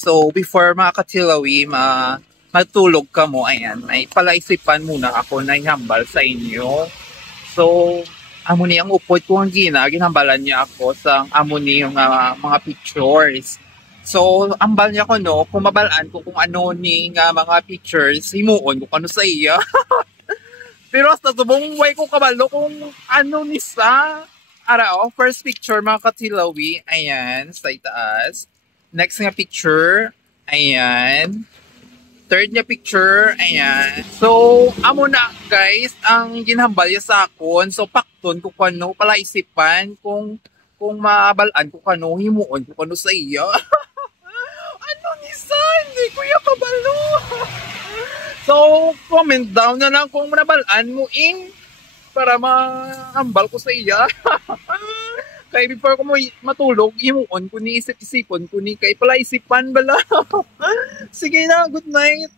So, before mga katilawi, matulog ka mo, ayan, ay palaisipan muna ako na ihambal sa inyo. So, amo ni ang upod ko ang ginhambalan niya ako sa amo ni yung mga pictures. So, ambal niya ko no, kung mabalaan ko kung ano ni nga mga pictures, himuon ko ano sa iya. Pero sa subong way ko kabalo kung ano ni sa first picture mga katilawi, ayan, sa itaas. Next nga picture, ayan. Third nga picture, ayan. So, amo na guys, ang ginhambal niya sa akon. So, pakton ko kano, palaisipan kung maabalaan ko kano, himuon ko kano sa iya. Ano ni sa, hindi ko yung kabalo. So, comment down na lang kung nabalaan mo para mahambal ko sa iya. Kaya before ko matulog, imuon ko ni isip-isipon ko ni kay pala isipan bala. Sige na, good night.